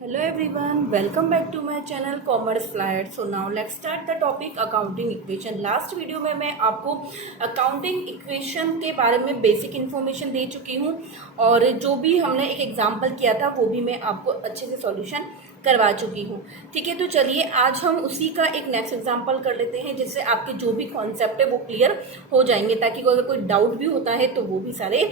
Hello everyone, welcome back to my channel Commerce Flyer. So now let's start the topic accounting equation. Last video में मैं आपको accounting equation के बारे में basic information दे चुकी हूँ और जो भी हमने एक एग्जांपल किया था वो भी मैं आपको अच्छे से सॉल्यूशन करवा चुकी हूँ। ठीक है, तो चलिए आज हम उसी का एक नेक्स्ट एग्जांपल कर लेते हैं जिससे आपके जो भी कॉन्सेप्ट है वो क्लियर हो जाएंगे, ताकि अगर कोई डाउट भी होता है तो वो भी सारे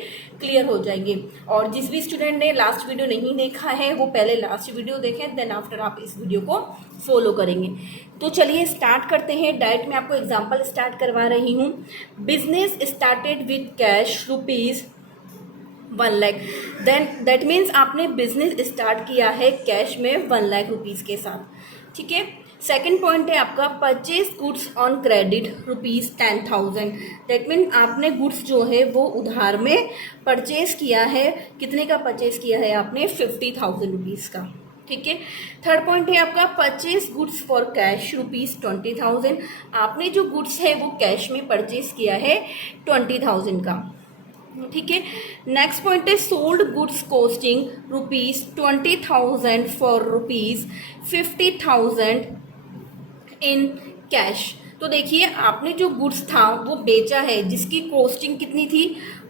क्लियर हो जाएंगे। और जिस भी स्टूडेंट ने लास्ट वीडियो नहीं देखा है वो पहले लास्ट वीडियो देखें, देन आफ्टर आप इस वीडियो को फॉलो करेंगे। तो चलिए स्टार्ट करते हैं। डायरेक्ट मैं आपको एग्जांपल स्टार्ट करवा रही हूँ। Business started with cash rupees 1 lakh, then that means आपने बिजनेस स्टार्ट किया है कैश में 1 लाख रुपीज के साथ। ठीक है, सेकेंड पॉइंट है आपका purchase goods on credit rupees 10,000। That mean आपने गुड्स जो है वो उधार में परचेज किया है। कितने का परचेज किया है आपने? 50,000 रुपीज का। ठीक है, थर्ड पॉइंट है आपका purchase goods for cash rupees 20,000। आपने जो गुड्स है वो कैश में परचेज किया है 20,000 का। ठीक है, नेक्स्ट पॉइंट है sold goods costing rupees 20,000 for rupees 50,000 in cash. तो देखिए आपने जो गुड्स था वो बेचा है जिसकी कॉस्टिंग कितनी थी?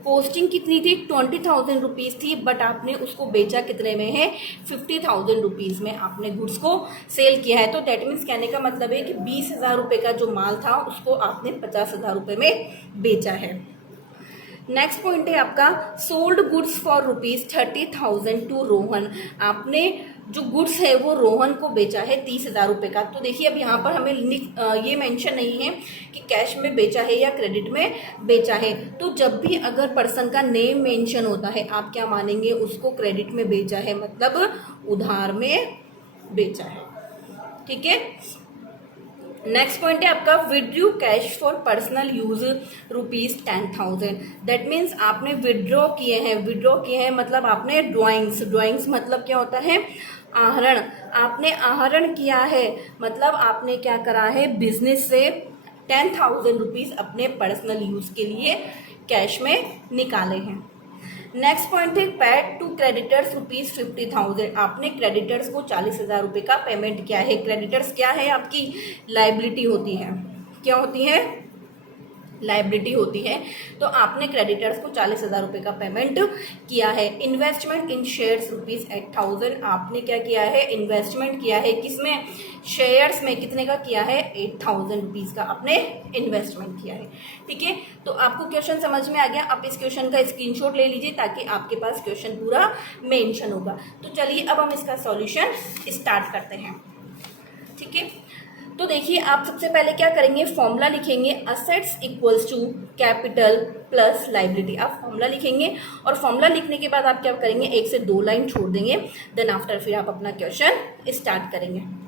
कॉस्टिंग कितनी थी? 20,000 रुपीज थी, बट आपने उसको बेचा कितने में है? 50,000 रुपीज में आपने गुड्स को सेल किया है। तो दैट मीन्स कहने का मतलब है कि 20,000 रुपये का जो माल था उसको आपने 50,000 रुपये में बेचा है। नेक्स्ट पॉइंट है आपका sold goods for rupees 30,000 to Rohan. आपने जो गुड्स है वो रोहन को बेचा है 30,000 रुपये का। तो देखिए अब यहाँ पर हमें ये मेंशन नहीं है कि कैश में बेचा है या क्रेडिट में बेचा है। तो जब भी अगर पर्सन का नेम मेंशन होता है आप क्या मानेंगे? उसको क्रेडिट में बेचा है, मतलब उधार में बेचा है। ठीक है, नेक्स्ट पॉइंट है आपका withdrew cash for personal use rupees 10,000। That means आपने विड्रॉ किए हैं। विड्रॉ किए हैं मतलब आपने ड्राइंग्स मतलब क्या होता है? आहरण। आपने आहरण किया है मतलब आपने क्या करा है? बिजनेस से 10,000 रुपीज अपने पर्सनल यूज के लिए कैश में निकाले हैं। नेक्स्ट पॉइंट है पेड टू क्रेडिटर्स रुपीज 50,000। आपने क्रेडिटर्स को 40,000 रुपये का पेमेंट किया है। क्रेडिटर्स क्या है? आपकी लाइबिलिटी होती है। क्या होती है? लाइबिलिटी होती है। तो आपने क्रेडिटर्स को 40,000 रुपये का पेमेंट किया है। इन्वेस्टमेंट इन शेयर्स रुपीज 8,000। आपने क्या किया है? इन्वेस्टमेंट किया है किसमें? शेयर्स में। कितने का किया है? 8,000 रुपीज का आपने इन्वेस्टमेंट किया है। ठीक है, तो आपको क्वेश्चन समझ में आ गया। आप इस क्वेश्चन का स्क्रीनशॉट ले लीजिए ताकि आपके पास क्वेश्चन पूरा मेंशन होगा। तो चलिए अब हम इसका सॉल्यूशन स्टार्ट करते हैं। ठीक है, तो देखिए आप सबसे पहले क्या करेंगे? फॉर्मूला लिखेंगे assets equals to capital plus liability. आप फॉर्मूला लिखेंगे और फॉर्मूला लिखने के बाद आप क्या करेंगे? 1 से 2 लाइन छोड़ देंगे, देन आफ्टर फिर आप अपना क्वेश्चन स्टार्ट करेंगे।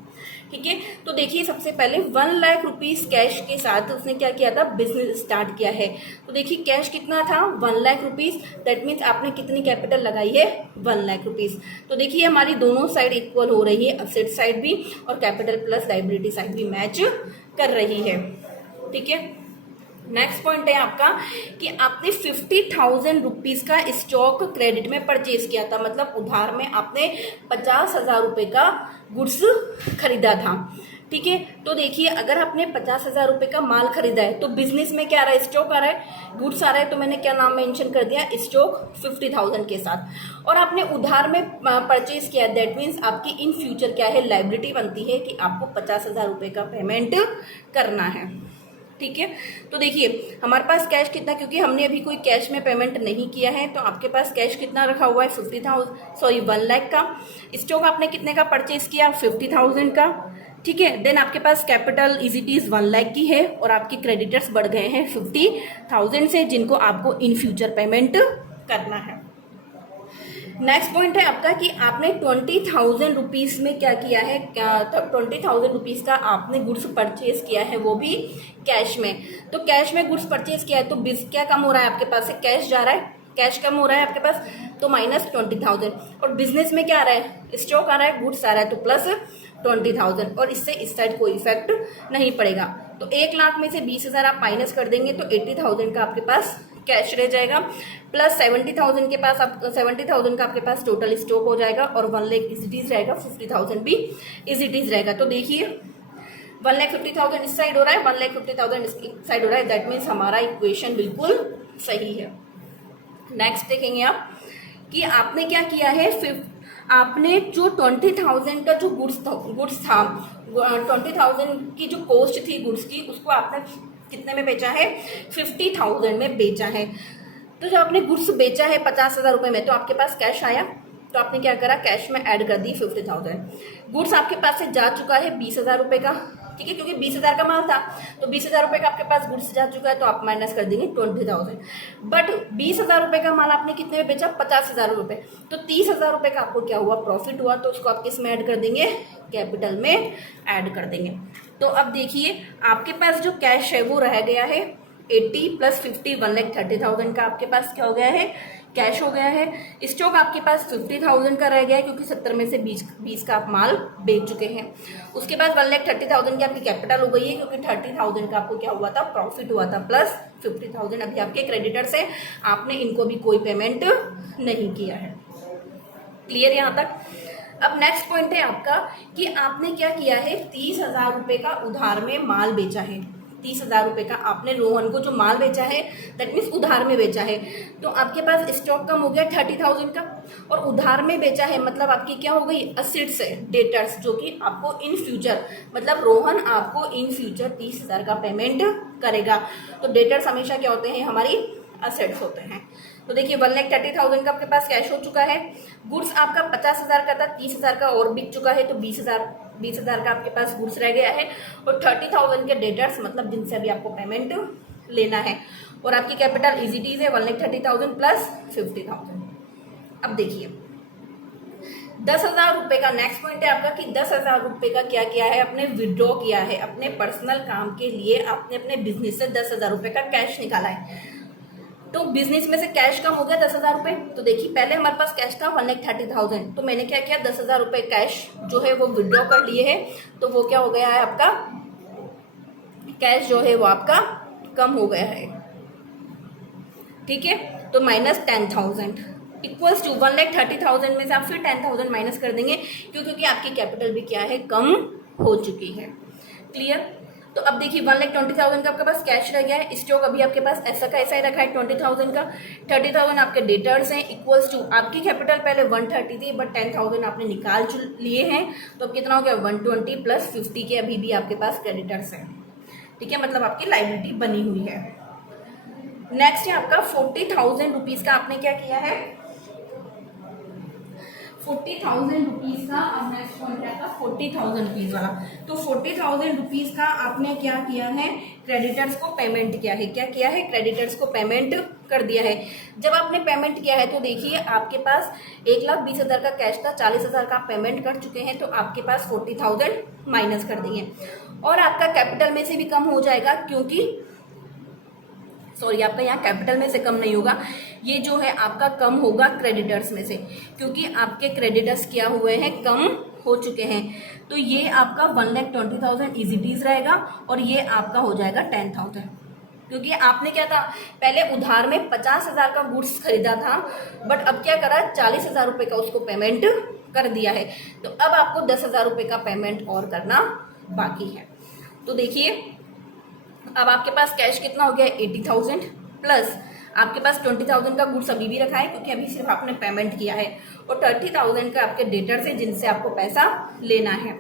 ठीक है, तो देखिए सबसे पहले 1 लाख रुपीज कैश के साथ उसने क्या किया था? बिजनेस स्टार्ट किया है। तो देखिए कैश कितना था? 1 लाख रुपीज। दैट मीन्स आपने कितनी कैपिटल लगाई है? 1 लाख रुपीज। तो देखिए हमारी दोनों साइड इक्वल हो रही है, असेट साइड भी और कैपिटल प्लस लाइबिलिटी साइड भी मैच कर रही है। ठीक है, नेक्स्ट पॉइंट है आपका कि आपने 50,000 रुपीज का स्टॉक क्रेडिट में परचेज किया था, मतलब उधार में आपने 50,000 रुपये का गुड्स खरीदा था। ठीक है, तो देखिए अगर आपने 50,000 रुपये का माल खरीदा है तो बिजनेस में क्या आ रहा है? स्टॉक आ रहा है, गुड्स आ रहा है। तो मैंने क्या नाम मेंशन कर दिया? स्टॉक 50,000 के साथ। और आपने उधार में परचेज किया, दैट मीन्स आपकी इन फ्यूचर क्या है? लाइबिलिटी बनती है कि आपको 50,000 रुपये का पेमेंट करना है। ठीक है, तो देखिए हमारे पास कैश कितना, क्योंकि हमने अभी कोई कैश में पेमेंट नहीं किया है, तो आपके पास कैश कितना रखा हुआ है? 1 लाख का। स्टॉक आपने कितने का परचेज किया? 50,000 का। ठीक है, देन आपके पास कैपिटल इज 1 लाख की है और आपके क्रेडिटर्स बढ़ गए हैं 50,000 से, जिनको आपको इन फ्यूचर पेमेंट करना है। नेक्स्ट पॉइंट है आपका कि आपने 20,000 रुपीज में क्या किया है? 20,000 रुपीज का आपने गुड्स परचेज किया है, वो भी कैश में। तो कैश में गुड्स परचेज किया है तो क्या कम हो रहा है आपके पास से? कैश जा रहा है, कैश कम हो रहा है आपके पास, तो माइनस 20,000। और बिजनेस में क्या आ रहा है? स्टॉक आ रहा है, गुड्स आ रहा है, तो प्लस 20,000। और इससे इस साइड कोई इफेक्ट नहीं पड़ेगा। तो 1 लाख में से 20,000 आप माइनस कर देंगे तो 80,000 का आपके पास कैश रह जाएगा, प्लस 70,000 के पास आप 70,000 का आपके पास टोटल स्टॉक हो जाएगा, और 1 लाख इज इट इज रहेगा, 50,000 भी इज इट इज रहेगा। तो देखिए 1,50,000 इस साइड हो रहा है, 1,50,000 इस साइड हो रहा है, दैट मीन्स हमारा इक्वेशन बिल्कुल सही है। नेक्स्ट देखेंगे आप कि आपने क्या किया है, आपने जो 20,000 का जो गुड्स था 20,000 की जो कॉस्ट थी गुड्स की, उसको आपने कितने में बेचा है, 50,000 में बेचा है। तो जब आपने गुड्स बेचा है 50,000 रुपये में, तो आपके पास कैश आया, तो आपने क्या करा, कैश में ऐड कर दी 50,000। गुड्स आपके पास से जा चुका है 20,000 रुपये का, ठीक है, क्योंकि 20,000 का माल था, तो 20,000 रुपये का आपके पास गुड्स जा चुका है, तो आप माइनस कर देंगे 20,000। बट 20,000 रुपये का माल आपने कितने में बेचा, 50,000 रुपये, तो 30,000 रुपये का आपको क्या हुआ, प्रॉफिट हुआ, तो उसको आप किस में ऐड कर देंगे, कैपिटल में ऐड कर देंगे। तो अब देखिए आपके पास जो कैश है वो रह गया है 80 + 50, 1,30,000 का आपके पास क्या हो गया है, कैश हो गया है। स्टॉक आपके पास 50,000 का रह गया है, क्योंकि 70 में से 20 का आप माल बेच चुके हैं। उसके बाद 1,30,000 की आपकी कैपिटल हो गई है, क्योंकि 30,000 का आपको क्या हुआ था, प्रॉफिट हुआ था, प्लस 50,000 अभी आपके क्रेडिटर्स है, आपने इनको भी कोई पेमेंट नहीं किया है। क्लियर यहाँ तक। अब नेक्स्ट पॉइंट है आपका कि आपने क्या किया है, 30,000 रुपये का उधार में माल बेचा है। 30,000 रुपये का आपने रोहन को जो माल बेचा है, दैट मीन्स उधार में बेचा है, तो आपके पास स्टॉक कम हो गया 30,000 का, और उधार में बेचा है मतलब आपकी क्या हो गई, असेट्स है, डेटर्स, जो कि आपको इन फ्यूचर, मतलब रोहन आपको इन फ्यूचर 30,000 का पेमेंट करेगा। तो डेटर्स हमेशा क्या होते हैं, हमारी असेट्स होते हैं। तो देखिए 1,30,000 का आपके पास कैश हो चुका है, गुड्स आपका 50,000 का था, 30,000 का और बिक चुका है, तो 20,000 का आपके पास गुड्स रह गया है, और 30,000 के डेटर्स मतलब जिनसे अभी आपको पेमेंट लेना है, और आपकी कैपिटल इज इट इज है 1,30,000 प्लस 50,000। अब देखिए 10,000 रुपये का नेक्स्ट पॉइंट है आपका कि 10,000 रुपये का क्या किया है, आपने विड्रॉ किया है, अपने पर्सनल काम के लिए आपने अपने बिजनेस से 10,000 रुपये का कैश निकाला है। तो बिजनेस में से कैश कम हो गया 10,000 रुपये। तो देखिए पहले हमारे पास कैश था 1,30,000, तो मैंने क्या किया, 10,000 रुपये कैश जो है वो विड्रॉ कर लिए है, तो वो क्या हो गया है, आपका कैश जो है वो आपका कम हो गया है, ठीक है। तो माइनस 10,000 इक्वल्स टू 1,30,000 में से आप फिर 10,000 माइनस कर देंगे, क्योंकि आपकी कैपिटल भी क्या है, कम हो चुकी है। क्लियर। तो अब देखिए 1,20,000 का आपके पास कैश रह गया है, स्टॉक अभी आपके पास ऐसा का ऐसा ही रखा है 20,000 का, 30,000 आपके डेटर्स हैं, इक्वल्स टू आपकी कैपिटल पहले 130 थी, बट 10,000 आपने निकाल लिए हैं, तो अब कितना हो गया, 120 + 50 के अभी भी आपके पास क्रेडिटर्स हैं, ठीक है, मतलब आपकी लायबिलिटी बनी हुई है। नेक्स्ट है आपका 40,000 रुपीज का आपने क्या किया है, 40,000 रुपीज का। अब नेक्स्ट पॉइंट है आपका 40,000 रुपीज वाला। तो 40,000 रुपीज का आपने क्या किया है, क्रेडिटर्स को पेमेंट किया है। क्या किया है, क्रेडिटर्स को पेमेंट कर दिया है। जब आपने पेमेंट किया है तो देखिए आपके पास 1,20,000 का कैश था, 40,000 का पेमेंट कर चुके हैं, तो आपके पास 40,000 माइनस कर दिए, और आपका कैपिटल में से भी कम हो जाएगा, क्योंकि सॉरी आपका यहाँ कैपिटल में से कम नहीं होगा, ये जो है आपका कम होगा क्रेडिटर्स में से, क्योंकि आपके क्रेडिटर्स क्या हुए हैं, कम हो चुके हैं। तो ये आपका 1,20,000 इज इट इज रहेगा, और ये आपका हो जाएगा 10,000, क्योंकि आपने क्या था, पहले उधार में 50,000 का गुड्स खरीदा था, बट अब क्या करा, 40,000 रुपये का उसको पेमेंट कर दिया है, तो अब आपको 10,000 रुपये का पेमेंट और करना बाकी है। तो देखिए अब आपके पास कैश कितना हो गया, 80,000 प्लस आपके पास 20,000 का गुड्स अभी भी रखा है, क्योंकि अभी सिर्फ आपने पेमेंट किया है, और 30,000 का आपके डेटर्स है जिनसे आपको पैसा लेना है,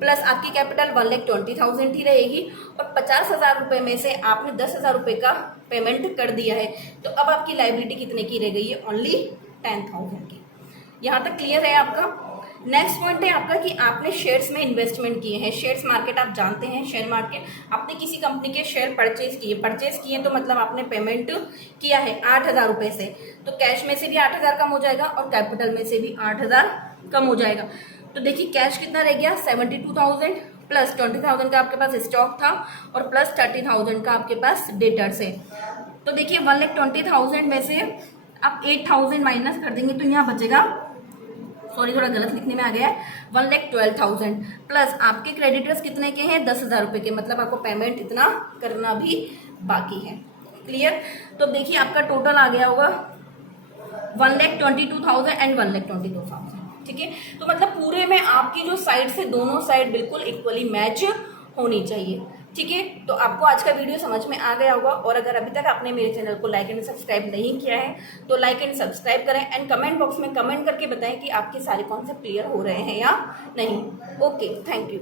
प्लस आपकी कैपिटल 1,20,000 ही रहेगी, और 50,000 रुपये में से आपने 10,000 रुपये का पेमेंट कर दिया है, तो अब आपकी लायबिलिटी कितने की रह गई है, ओनली 10,000 की। यहाँ तक क्लियर है आपका। नेक्स्ट पॉइंट है आपका कि आपने शेयर्स में इन्वेस्टमेंट किए हैं। शेयर्स मार्केट आप जानते हैं, शेयर मार्केट, आपने किसी कंपनी के शेयर परचेज किए तो मतलब आपने पेमेंट किया है 8,000 रुपये से, तो कैश में से भी 8,000 कम हो जाएगा, और कैपिटल में से भी 8,000 कम हो जाएगा। तो देखिए कैश कितना रह गया, 72,000 प्लस 20,000 का आपके पास स्टॉक था, और प्लस 30,000 का आपके पास डेटर्स है। तो देखिए 1,20,000 में से आप 8,000 माइनस कर देंगे, तो यहाँ बचेगा, सॉरी थोड़ा गलत लिखने में आ गया है, 1,12,000 प्लस आपके क्रेडिटर्स कितने के हैं, 10,000 रुपये के, मतलब आपको पेमेंट इतना करना भी बाकी है। क्लियर। तो देखिए आपका टोटल आ गया होगा 1,22,000 एंड 1,22,000। ठीक है, तो मतलब पूरे में आपकी जो साइड से दोनों साइड बिल्कुल इक्वली मैच होनी चाहिए। ठीक है, तो आपको आज का वीडियो समझ में आ गया होगा, और अगर अभी तक आपने मेरे चैनल को लाइक एंड सब्सक्राइब नहीं किया है तो लाइक एंड सब्सक्राइब करें, एंड कमेंट बॉक्स में कमेंट करके बताएं कि आपके सारे कॉन्सेप्ट क्लियर हो रहे हैं या नहीं। Okay, thank you.